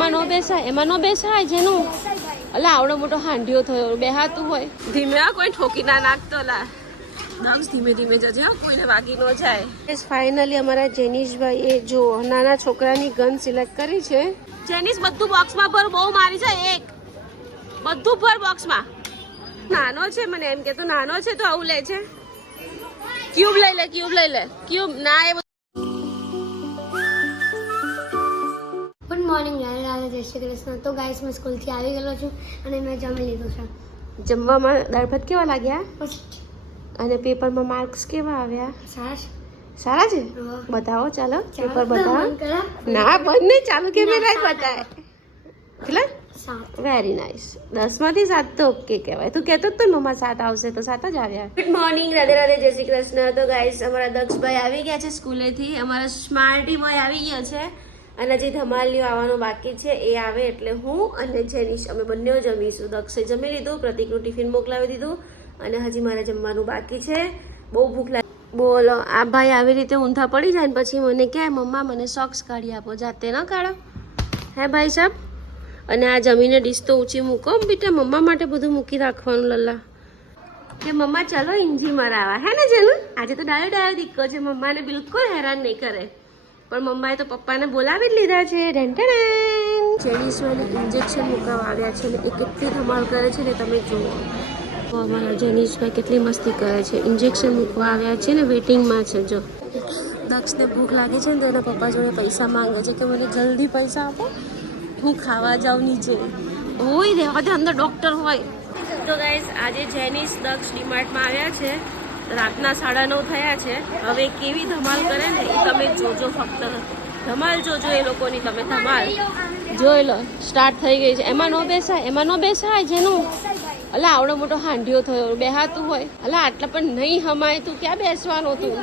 એમાં નો બેસાય એમાં નો બેસાય જેનું? અલા આવડો મોટો હાંડિયો થયો બેહાતું હોય. ધીમે કોઈ ઠોકી ના નાખતો લા દક્ષ ધીમે ધીમે જજે હો, કોઈને વાગી ન જાય. ફાઇનલી અમારા જેનીશભાઈ એ જો નાના છોકરાની ગન સિલેક્ટ કરી છે. જેનિશ બધું બોક્સમાં ભર બહુ મારી છે એક. બધું ભર બોક્સમાં નાનો છે મને એમ કે તું નાનો છે તો આવું લે છે. ક્યુબ લઈ લે ક્યુબ લઈ લે. ક્યુબ ના એ ગુડ મોર્નિંગ રાધે જય શ્રી કૃષ્ણ. તો ગાઈસ મેં સ્કૂલથી આવી ગયેલો છું અને મેં જમી લીધું છે. જમવામાં દાળ ભાત કેવા લાગ્યા? અને પેપરમાં માર્ક્સ કેવા આવ્યા? સાસ સારા છે? બતાવો ચાલો. પેપર બતાવો. ના બંધ નહીં ચાલુ કેમેરા જ બતાય. કેટલા? વેરી નાઇસ દસમાંથી સાત તો ઓકે કહેવાય. તું કહેતો જ તો મમ્મા સાત આવશે તો સાત જ આવ્યા. ગુડ મોર્નિંગ રાધે રાધે જય શ્રી કૃષ્ણ. તો ગાઈસ અમારા દક્ષભાઈ આવી ગયા છે સ્કૂલેથી. અમારા સ્માર્ટી બોય આવી ગયા છે. અને જે ધમાલિયો આવવાનું બાકી છે, એ આવે એટલે હું અને જેનિશ અમે બંને જમીશું. દક્ષે જમી લીધું, પ્રતિકનું ટિફિન મોકલાવી દીધું અને હજી મારે જમવાનું બાકી છે. બહુ ભૂખ લાગી, બોલો, આ ભાઈ આવી રીતે ઊંધા પડી જાય ને પછી મને કહે, મમ્મા, મને સોક્સ કાઢી આપો. જાતે ન કાઢો. હે ભાઈ સાહેબ અને આ જમીને ડીશ તો ઊંચી મૂકો, બેટા, મમ્મા માટે બધું મૂકી રાખવાનું, લલ્લા. કે મમ્મા, ચલો ઇન્જી મરાવા હે ને, જેનું? આજે તો ડાયો ડાયો દીકરો છે, મમ્માને બિલકુલ હેરાન નહીં કરે. પણ મમ્માએ તો પપ્પાને બોલાવી જ લીધા છે. ઢેંટેણ જેનિસવાને ઇન્જેક્શન મુકાવા આવ્યા છે ને એ કેટલી ધમાલ કરે છે ને તમે જુઓ. અમારા જેનિશભાઈ કેટલી મસ્તી કરે છે. ઇન્જેક્શન મૂકવા આવ્યા છે ને વેટિંગમાં છે, જો. દક્ષને ભૂખ લાગે છે ને તો એના પપ્પા જોડે પૈસા માંગે છે કે મને જલ્દી પૈસા આપો. હું ખાવા જાઉં નીચે. હોય દે અંદર ડૉક્ટર હોય. તો ગાઈઝ આજે જેનિસ દક્ષ ડીમાર્ટમાં આવ્યા છે. રાતના સાડા નવ થયા છે. હવે કેવી ધમાલ કરે ને એ તમે જોજો ફક્ત. ધમાલ જોજો એ લોકોની તમે ધમાલ. જોઈ લો સ્ટાર્ટ થઈ ગઈ છે. એમાં નો બેસાય, એમાં નો બેસાય જેનું? અલા, આવડો મોટો હાંડિયો થયો, બેહાતું હોય. અલા, આટલા પણ નહીં હમાય, તું ક્યાં બેસવાનો તું?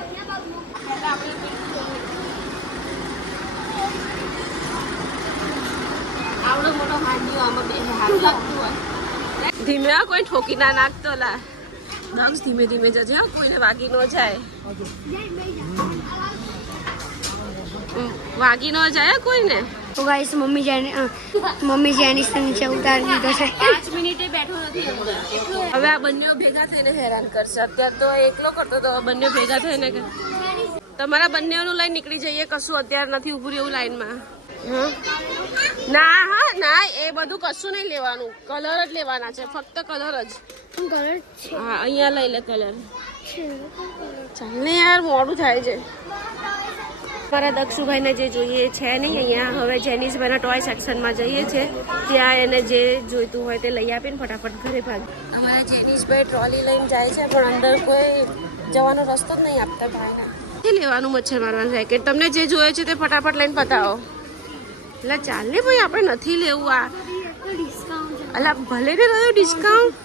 આવડો ધીમે કોઈ ઠોકી ના નાખતો લા દક્ષ ધીમે ધીમે જજે હા કોઈને વાગી ન જાય. વાગી ન જાય કોઈને? તો ગાઈસ મમ્મી જેને મમ્મી જેની સે નીચે ઉતારી દીધો છે. પાંચ મિનિટે બેઠો નથી હવે આ બંને ભેગા થઈને હેરાન કરશે. અત્યારે તો એકલો કરતો તો બંને ભેગા થઈને તમારા બંનેનું લાઈન નીકળી જઈએ કશું અત્યારે નથી ઉભું એવું લાઈનમાં? ના હા ના એ બધું કશું નહીં લેવાનું. કલર જ લેવાના છે ફક્ત કલર જ. હા અહીંયા લઈ લે કલર ચાલ ને યાર મોડું થાય છે. મારા દક્ષુભાઈને જે જોઈએ છે નહીં અહીંયા હવે જેનિસભાઈના ટોય સેક્શનમાં જઈએ છે. ત્યાં એને જે જોઈતું હોય તે લઈ આપીને ફટાફટ ઘરે ભાગ. અમારા જેનિસભાઈ ટ્રોલી લઈને જાય છે પણ અંદર કોઈ જવાનો રસ્તો જ નહીં આપતા ભાઈને. લેવાનું મચ્છર મારવાનું રેકેટ તમને જે જોઈએ છે તે ફટાફટ લઈને પતાવો. એટલે ચાલ ભાઈ, આપણે નથી લેવું આ. છે ભલે ને રહ્યું ડિસ્કાઉન્ટ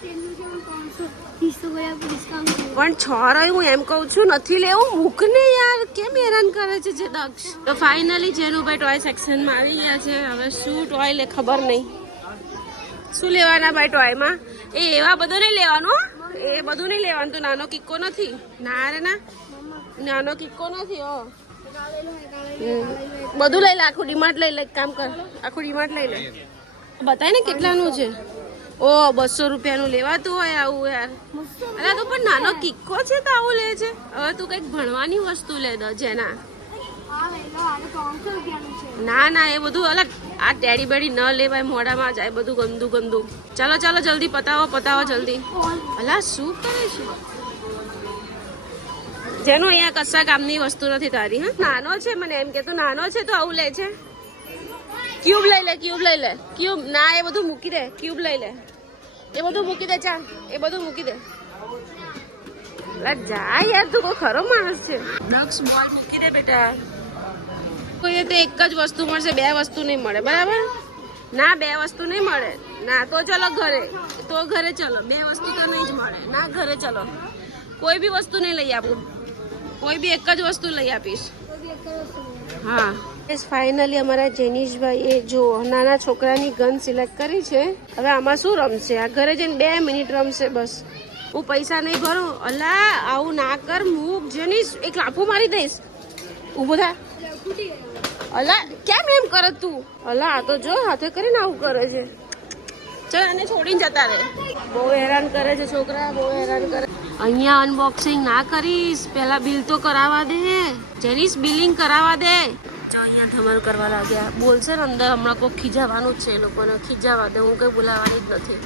પણ છ છોરા હું એમ કહું છું, નથી લેવું. મૂક ને યાર, કેમ હેરાન કરે છે જે દક્ષ? તો ફાઇનલી જેનુભાઈ ટોય સેક્શનમાં આવી ગયા છે. હવે શું ટોય લે ખબર નહીં. શું લેવાના ભાઈ ટોયમાં એ એવા બધું નહીં લેવાનું એ બધું નહીં લેવાનું. તો નાનો કિક્કો નથી? ના રે ના. નાનો કિક્કો નથી હમ. બધું લઈ લે, આખું ડીમાર્ટ લઈ લે કામ કર. આખું ડીમાર્ટ લઈ લે. બતાય ને કેટલાનું છે? ઓ, બસો રૂપિયાનું લેવાતું હોય આવું યાર. અરે તું પણ નાનો કિક્કો છે તો આવું લે છે. હવે તું કંઈક ભણવાની વસ્તુ લે દો, જેના. ના ના, એ બધું અલગ. આ ટેડી બેડી ન લેવાય, મોઢામાં જાય બધું ગંદુ ગંદુ. ચાલો ચાલો, જલ્દી પતાવો પતાવો જલ્દી. અલા, શું કરે છે? જેનું અહીંયા કશા કામની વસ્તુ નથી તારી હા? નાનો છે મને એમ કે તું નાનો છે તો આવું લે છે. ક્યુબ લઈ લે ક્યુબ લઈ લે. ક્યુબ ના એ બધું મૂકી દે ક્યુબ લઈ લે. એ બધું મૂકી દે ચા. એ બધું મૂકી દે. જા યાર તું કોઈ ખરો માણસ છે. ડક્સ બોલ મૂકી દે બેટા. કોઈ તો એક જ વસ્તુ મળશે બે વસ્તુ નહીં મળે બરાબર? ના બે વસ્તુ નહીં મળે. ના તો ચલો ઘરે. તો ઘરે ચલો. બે વસ્તુ તો નહીં જ મળે. ના ઘરે ચલો. કોઈ બી વસ્તુ નહીં લઈ આપું કોઈ બી એક જ વસ્તુ લઈ આપીશ. હા. ફાઇનલી અમારા જેનિશભાઈ એ જો નાના છોકરાની ગન સિલેક્ટ કરી છે હવે આમાં શું રમશે? આ ઘરે જઈને બે મિનિટ રમશે બસ. હું પૈસા નહીં ભરું. અલા આવું ના કર હું જેનીશ એક લાફો મારી દઈશ. ઊભો થા. અલા કેમ એમ કરે તું? અલા આ તો જો હાથે કરીને આવું કરે છે. ચાલ આને છોડીને જતા રહે. બહુ હેરાન કરે છે છોકરા બહુ હેરાન કરે. અહીંયા અનબોક્સિંગ ના કરીશ. પેલા બિલ તો કરાવવા દે. જેનીસ બિલિંગ કરાવવા દે. જો અહીંયા ધમાલ કરવા લાગ્યા. બોલશે ને અંદર હમણાં કોઈ ખીજાવાનું જ છે. એ લોકોને ખીજાવા દે. હું કઈ બોલાવવાની જ નથી.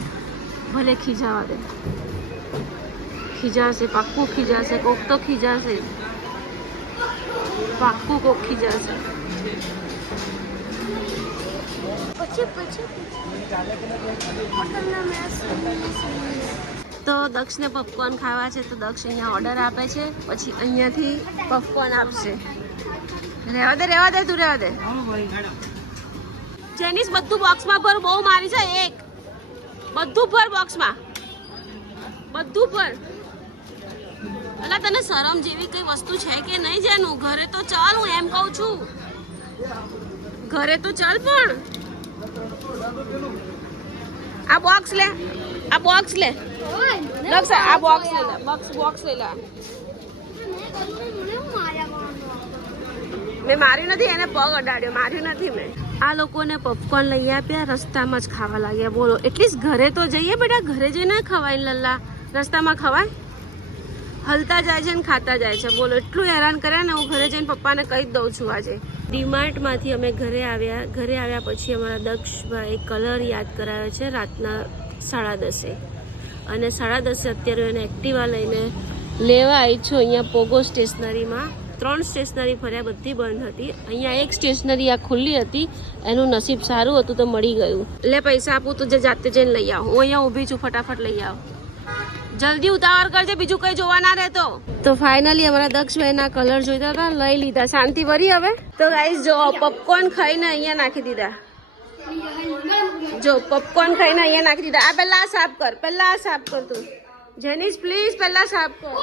ભલે ખીજાવા દે. ખીજાશે, પાક્કું ખીજાશે. કોક તો ખીજાશે. પાક્કું કોક ખીજાશે. પછી પછી. તો દક્ષને પપકોર્ન ખાવા છે, તો દક્ષ અહીંયા ઓર્ડર આપે છે, પછી અહીંયાથી પપકોર્ન આપશે. રહેવા દે રહેવા દે, તું રહેવા દે. જેનિસ, બધું બોક્સમાં ભર, બહુ મારી છે, એક. બધું ભર બોક્સમાં બધું ભર. અલા, તને શરમ જેવી કઈ વસ્તુ છે કે નહીં, જેનું? ઘરે તો ચાલ, હું એમ કહું છું. ઘરે તો ચાલ પણ. આ બોક્સ લે, આ બોક્સ લે. દક્ષ આ બોક્સ લઈ લે બોક્સ બોક્સ લઈ લે મેં માર્યું નથી એને પગ અડાડ્યો માર્યું નથી મેં. આ લોકોને પોપકોર્ન લઈ આપ્યા રસ્તામાં જ ખાવા લાગ્યા. બોલો એટલીસ્ટ ઘરે તો જઈએ બેટા ઘરે જઈને ખવાય લલ્લા. રસ્તામાં ખવાય? હલતા જાય છે ને ખાતા જાય છે. બોલો એટલું હેરાન કર્યા ને હું ઘરે જઈને પપ્પાને કહી જ દઉં છું આજે. ડીમાર્ટમાંથી અમે ઘરે આવ્યા ઘરે આવ્યા પછી અમારા દક્ષભાઈ કલર યાદ કરાવ્યો છે રાતના સાડા દસે. અને સાડા દસે અત્યારે એને એક્ટિવા લઈને લેવા આવી છું અહીંયા પોગો સ્ટેશનરીમાં. ત્રણ સ્ટેશનરી ફર્યા, બધી બંધ હતી. અહીંયા એક સ્ટેશનરી આ ખુલ્લી હતી. એનું નસીબ સારું હતું તો મળી ગયું. એટલે પૈસા આપું તો જે જાતે જઈને લઈ આવ. હું અહીંયા ઊભી છું, ફટાફટ લઈ આવ. જલ્દી ઉતાવળ કરજે, બીજું કઈ જોવા ના રહેતો. તો ફાઇનલી અમારા દક્ષભાઈના કલર જોઈતા હતા, લઈ લીધા. શાંતિ ભરી હવે? તો ગાઈસ જો પોપકોર્ન ખાઈને અહીંયા નાખી દીધા. જો પોપકોર્ન ખાઈને અહીંયા નાખી દીધા. આ પહેલા આ સાફ કર પહેલા આ સાફ કર તું. જેનીસ પ્લીઝ પહેલા સાફ કર.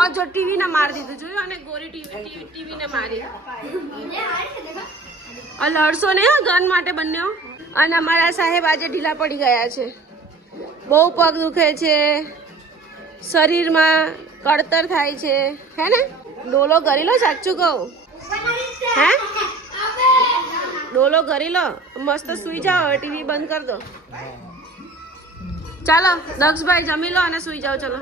ઓ જો ટીવી ને મારી દીધું જોયું? અને ગોરી ટીવી ટીવી ને મારી. આ લડશો ને ગન માટે બન્યો અને અમારા સાહેબ આજે ઢીલા પડી ગયા છે. બહુ પગ દુખે છે. શરીરમાં કળતર થાય છે. હે ને? ડોલો કરી લો સાચું કહું. હે? ડોલો કરી લો, મસ્ત સુઈ જાઓ ટીવી બંધ કરી દો. ચાલો, દક્ષભાઈ જમી લો અને સુઈ જાઓ, ચલો.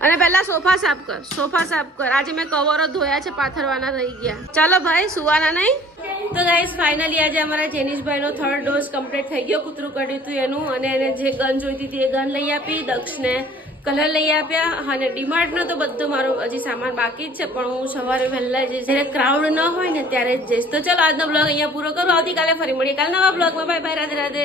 અને પહેલા સોફા સાફ કર, સોફા સાફ કર. આજે મેં કવરો ધોયા છે, પાથરવાના રહી ગયા. ચાલો ભાઈ, સુવાના નહીં? તો ગાઈઝ ફાઇનલી આજે અમારા જેનીશભાઈનો થર્ડ ડોઝ કમ્પ્લીટ થઈ ગયો, કૂતરું કર્યું હતું એનું, અને એને જે ગન જોઈતી હતી એ ગન લઈ આપી દક્ષને. કલર લઈ આપ્યા અને ડીમાર્ટનો તો બધો મારો હજી સામાન બાકી જ છે, પણ હું સવારે વહેલા જઈશ જ્યારે ક્રાઉડ ન હોય ને ત્યારે જઈશ. તો ચલો આજનો બ્લોગ અહીંયા પૂરો કરું. આવતીકાલે ફરી મળીએ. કાલે નવા બ્લોગમાં બાય બાય રાધે રાધે